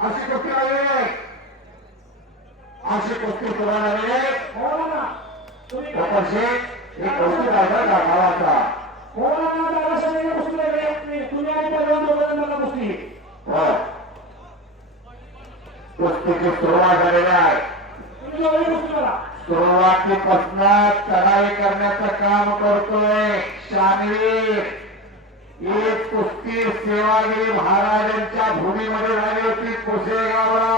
अशी कुस्ती आहे, अशी कुस्ती सुरू आहे. हो ना तुम्ही हे कौतुक आहे का गावाचा. हो ना दादासाहेब कुस्ती लागली तुम्ही आणि पहिलवान दोघांना मला कुस्ती हो कुस्तीची सुरुवात झालेली आहे. तुम्ही दोघे कुस्ती करा. सुरुवातीपासून चढाई करण्याचं काम करतोय शानवीर. एक कुस्ती सेवागिरी महाराजांच्या भूमीमध्ये झाली होती कुसेगावला.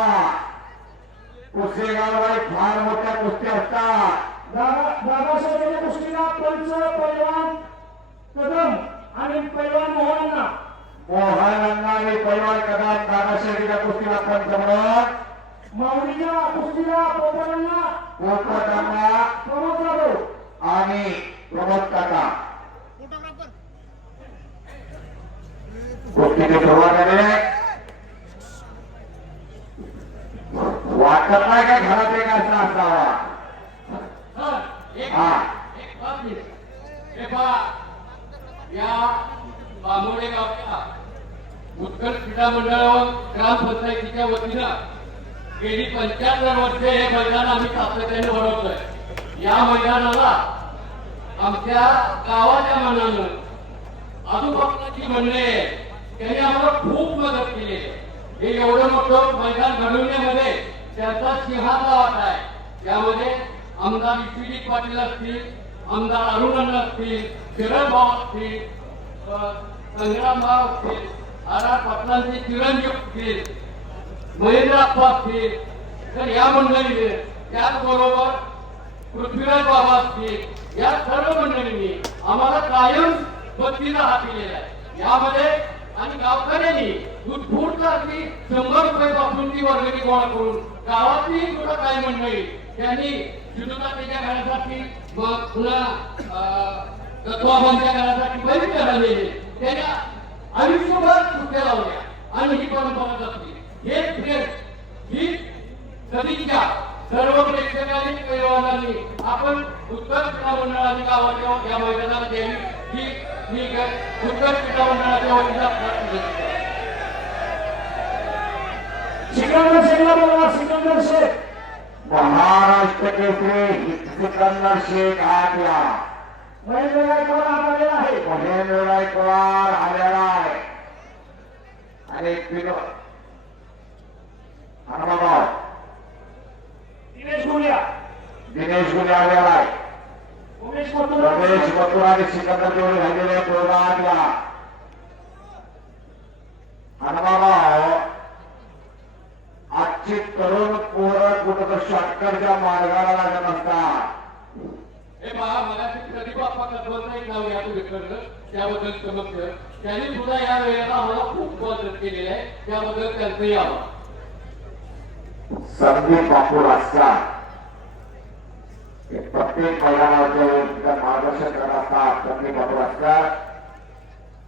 कुसेगावला फार मोठ्या कुस्ती असतात. दादासाहेबांच्या कुस्तीला पंच पैलवान कदम आणि पैलवान मोहनांना आणि पैलवान कदम दादासाहेबांच्या कुस्तीला पंच म्हणून, माऊलीच्या कुस्तीला पोपटांना प्रमोद जाधव आणि प्रमोद काका. कुस्तीची सुरुवात झाली आहे. वाटत नाही का घरात एक असा असावा. या बांबोडे गावच्या उत्कट क्रीडा मंडळावर ग्रामपंचायतीच्या वतीनं गेली 75 वर्षे हे मैदान आम्ही सातत्याने भरवतोय. या मैदानाला आमच्या गावाच्या मनानं आजूबाजूची मंडळी त्यांनी आम्हाला खूप मदत केली आहे. हे एवढं मोठं मैदान घडवण्यामध्ये त्यांचा सिंहाचा वाटा आहे. यामध्ये आमदार विश्वजित पाटील असतील, आमदार अरुण असतील, किरण भाऊ असतील, संग्राम भाऊ असतील, आर पाटलांचे चिरंजीव असतील, महेंद्र अप्पा असतील. तर या मंडळीने त्याचबरोबर पृथ्वीराज बाबा असतील, या सर्व मंडळींनी आम्हाला कायम बत्तीला हात दिलेला आहे. यामध्ये आणि गावकऱ्यांनी उत्स्फूर्त अगदी 100 रुपये पासून ती वर्गणी गोळा करून गावातली सुद्धा काही मंडळी त्यांनी जुनुकाच्या घरासाठी पुन्हा तत्वाबांच्या घरासाठी बरीच घाललेली त्याच्या आयुष्यभर कुठे लावल्या आणि ही परंपरा जपली. ही सदिच्छा सर्व प्रेक्षकांनी पैलवानांनी आपण उत्तर क्रीडा मंडळाने गावाच्या या मैदानात द्यावी ही उत्तर क्रीडा मंडळाच्या वतीनं सिकंदर शेखला बोलवा. सिकंदर शेख महाराष्ट्र केसरी सिकंदर शेख आल्या. महेंद्र गायकवाड आलेला आहे. महेंद्र गायकवाड आलेला आहे आणि हनुमानराव दिनेश गुलिया आलेला आहे. उमेश रमेश मथुर आणि सिकंदर जोडी झालेले दोघा आल्या. हनुमानराव आजची तरुण पोरं कुठं शॉर्टकटच्या मार्गाला लागत असतात. हे पहा मला प्रतिभा कदमांचं एक नाव यातून विसरलं त्याबद्दल चमकलं. त्यांनी सुद्धा या वेळेला मला खूप मदत केलेली आहे त्याबद्दल त्यांचं यावं. संदीप बापू असतात प्रत्येक मैदानाच्या मार्गदर्शन करत असतात. संदीप बापू असतात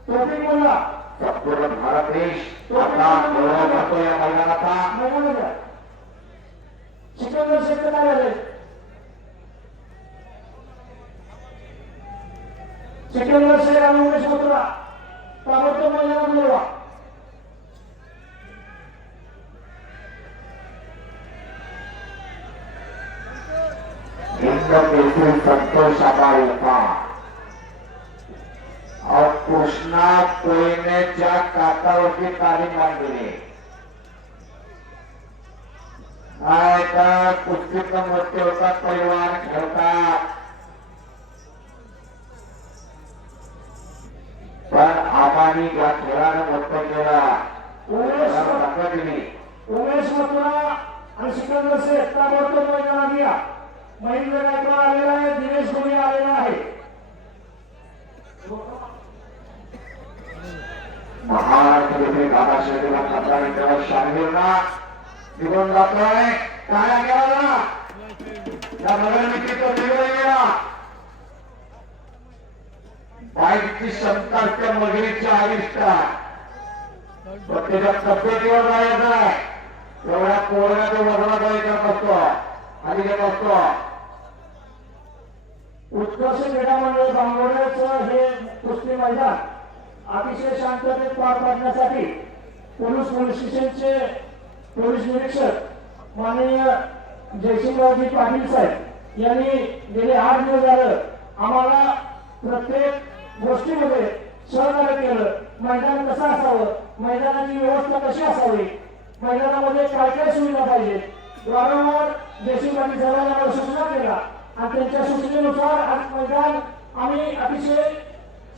टोपी बोलला. संपूर्ण भारत देश आपला गौरव करतो या मैदानाचा. सिकंदर शेख काय झाले. सिकंदर शेख आणि उमेश मथुरा ताबडतोब मैदानात बोलवा. संतोष आबाळका कृष्णा कोयनेच्या कातावरती तालीम मांडली. कुस्तीचा मृत्यू होतात पैलवान खेळतात पण आम्हानी या खेळानं मोठं केला. उमेश मथुरा आणि सिकंदर शेख ताबडतोब मैदानात या. महेंद्र गायकवाड आलेला आहे. दिनेश गुलिया आलेला आहे. महाराष्ट्र दादासाहेबांना मतदान केलं. शानवीरना निघून जातोय. काय केला त्या भगवती तो निघून गेला. बाईकची क्षमता असते मगरीच्या आयुष्या त्याच्या तब्येतीवर जायचं आहे. एवढ्या पोरगा तो वजनात करत असतो आणि घेत असतो. उत्कर्ष क्रीडा मंडळ बांगोड्याचं हे कुस्ती मैदान अतिशय शांततेत पार पाडण्यासाठी पोलीस स्टेशनचे पोलीस निरीक्षक माननीय जयसिंगरावजी पाटील साहेब यांनी गेले 8 दिवस झालं आम्हाला प्रत्येक गोष्टीमध्ये सहकार्य केलं. मैदान कसं असावं, मैदानाची व्यवस्था कशी असावी, मैदानामध्ये काय काय सुविधा पाहिजे, वारंवार जयसिंग पाटील साहेबांनी आम्हाला सूचना केल्या आणि त्यांच्या सूचनेनुसार आज मैदान आम्ही अतिशय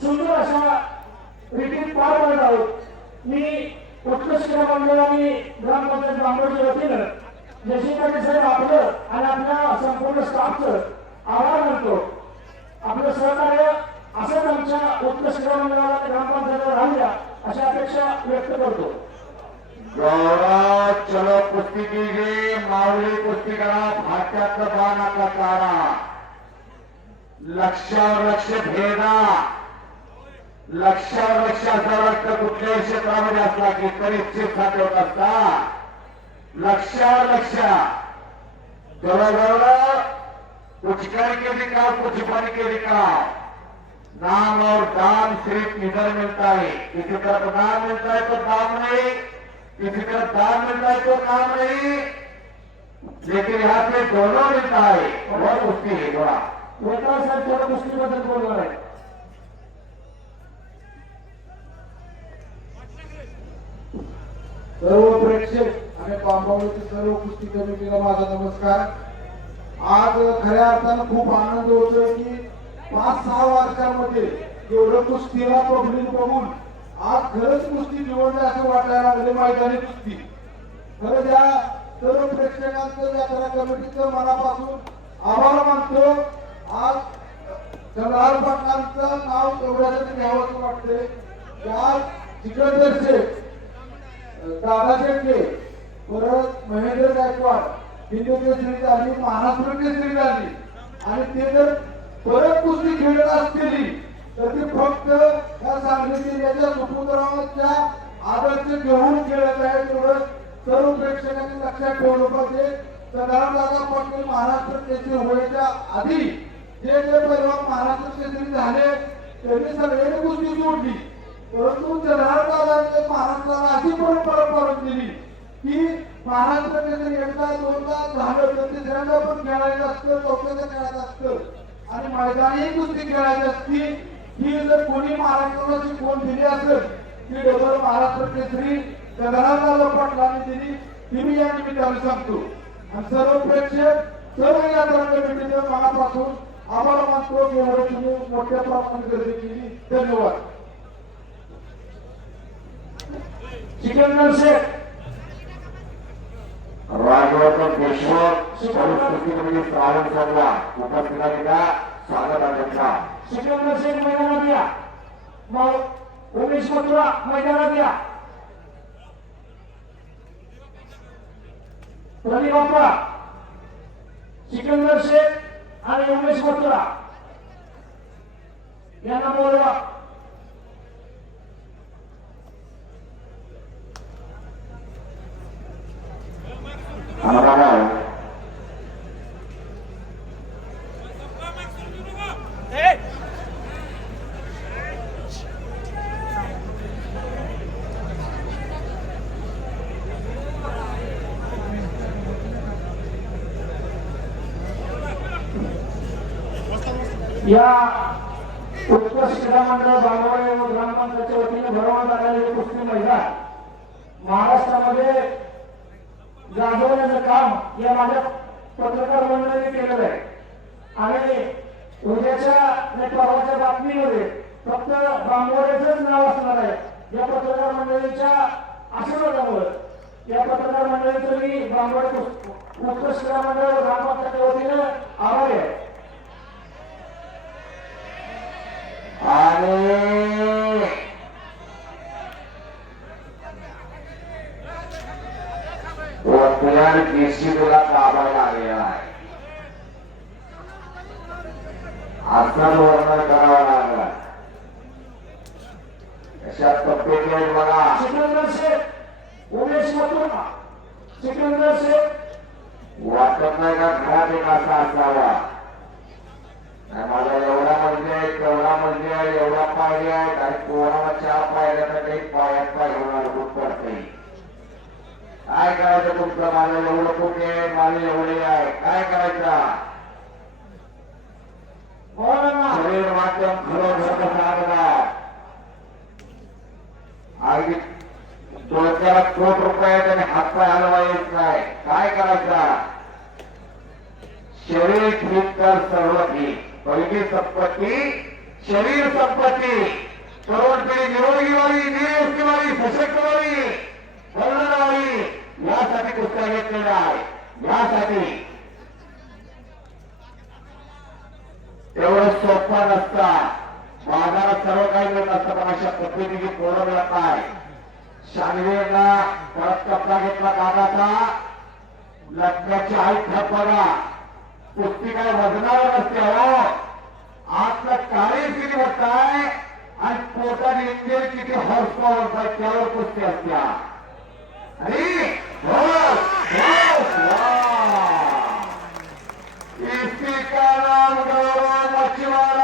सुंदर अशा रीतीत पार पाडत आहोत. मी उत्कृष्ट क्रीडा मंडळ आणि ग्रामपंचायत बांबोडच्या वतीनं जयसिंग पाटील साहेब आपलं आणि आपल्या संपूर्ण स्टाफचं आभार मानतो. आपलं सहकार्य असंच आमच्या उत्कृष्ट क्रीडा मंडळाला ग्रामपंचायतीवर राहू द्या अशी अपेक्षा व्यक्त करतो. गौरव चलो कुस्ती कीजिए, माऊली कुस्ती करा, भाट्यातलं बाण आता काढा, लक्ष्यावर लक्ष भेदा, लक्ष्यावर लक्षाचा रक्त कुठल्याही क्षेत्रामध्ये असला की तरी चित साठवत असता, लक्ष्यावर लक्ष जवळ कुछ करके दिखाओ, कुछ बन के दिखाओ. नाम और दाम सिर्फ इधर मिलता है, किसी तरफ नाम मिलता है तो दाम नहीं, किसी तरफ दाम मिलता है तो नाम नहीं, लेकिन यहाँ पे दोनों मिलता है. वह कुश्ती है थोड़ा वेताळ साहेब थोडं कुस्तीबद्दल बोलणार आहे. सर्व प्रेक्षक आणि बांबवलीच्या सर्व कुस्ती कमिटीला माझा नमस्कार. आज खऱ्या अर्थानं खूप आनंद होतोय की 5-6 वर्षांमध्ये एवढं कुस्तीला पब्लिक बघून आज खरंच कुस्ती निवडलं असं वाटायला लागले. मैदानी कुस्ती खरं त्या सर्व प्रेक्षकांचं यात्रा कमिटीचं मनापासून आभार मानतो. आज चंद्रहार पाटलांचं नाव एवढ्यासाठी घ्यावं वाटते की आज सिकंदर शेख, दादा शेट्टे, परत महेंद्र गायकवाड हिंदी केसरी झाली, महाराष्ट्र केसरी झाली आणि ते जर परत कुस्ती खेळत असतील तर ती फक्त या सांगली जिल्ह्याच्या सुपुत्राच्या आदर्श घेऊन खेळत आहे. तेवढं सर्व प्रेक्षकांनी लक्षात ठेवलं पाहिजे. दादा पाटील महाराष्ट्र केसरी होण्याच्या आधी जे पैलवान महाराष्ट्र केसरी झाले त्यांनी सगळ्यांनी कुस्ती सोडली, परंतु दादांनी महाराष्ट्राला अशी परंपरा पाळून दिली की महाराष्ट्र केसरी एकदा दोनदा झालं तर तिसऱ्यांदा पण खेळायचं असतं, चौथ्यांदा खेळायचं असतं आणि मैदानी कुस्ती खेळायची असती. ही जर कोणी महाराष्ट्राला शिकवून दिली असेल की डबल महाराष्ट्र केसरी दादा पाटलांनी दिली, ती मी या निमित्ताने सांगतो. आणि सर्व प्रेक्षक सर्व यात्रा कमिटीचं मनापासून आभार मानतो की एवढं तुम्ही मोठ्या प्रमाणात गर्दी केली. धन्यवाद. सिकंदर शेख, राजवर्धन देशमुख संस्कृतीमध्ये श्रावण सोमला उपस्थितांचा स्वागत आहे. सिकंदर शेख मैदानात या. मग उमेश मथुरा मैदानात या. प्रदीप बाप्पा, सिकंदर शेख आणि उमेश मथुरा यांना बोलवा. या उत्कृष्ट क्रीडा मंडळ बांबोळे व ग्रामपंचायतच्या वतीने भरवण्यात आलेले कुस्ती मैदान महाराष्ट्रामध्ये गाजवण्याचं काम या माझ्या पत्रकार मंडळाने केलेलं आहे आणि उद्याच्या परवाच्या बातमीमध्ये फक्त बांबोळेचंच नाव असणार आहे. या पत्रकार मंडळीच्या आशीर्वादामुळे या पत्रकार मंडळीचं मी बांबोळे उत्कृष्ट क्रीडा मंडळ व ग्रामपंचायतच्या वतीने आभारी आहे. आणि पुण्याने देशी तुला कामाला आलेला आहे असं वर्णन करावं लागलं. अशा तब्येतीवर बघा. सिकंदर शेख, उमेश मथुरा, सिकंदर शेख वाटत नाही का घरात एक असा असावा. मला एवढा म्हणजे आहे, तेवढा म्हणजे आहे, एवढा पायरी आहे आणि कोणाला 4 पायऱ्या तर काही पायात पाय होणार खूप पडते. काय करायचं तुमचं? माझं एवढं कुठे, माझे एवढे आहे, काय करायचं? बोला ना. शरीर माध्यम खरोखर साधणार. अगदी डोक्याला कोट रुपये आणि हातपाय हलवा येत नाही, काय करायचं? शरीर ठीक कर, सर्व ठीक. पहिली संपत्ती शरीर संपत्ती. तरुण पिढी निरोगी व्हावी, निरोगी व्हावी, सशक्त व्हावी, बलवान व्हावी, यासाठी पुस्तक घेतलेलं आहे. यासाठी एवढं सोपं नसतं. बाजारात सर्व काही मिळत असतं, पण अशा पद्धतीची पोरं मिळत नाही. शानवीरला परत कपडा घेतला दादाचा. लग्नाची आई बघा, कुस्ती काय वजनावर नसते हो. आतला काळीज किती मोठा आहे आणि पोटात इंजिन किती हॉर्स पॉवर आहे, त्यावर कुस्ती असत्या. आणि इसी का नाम गौरव मच्छीमार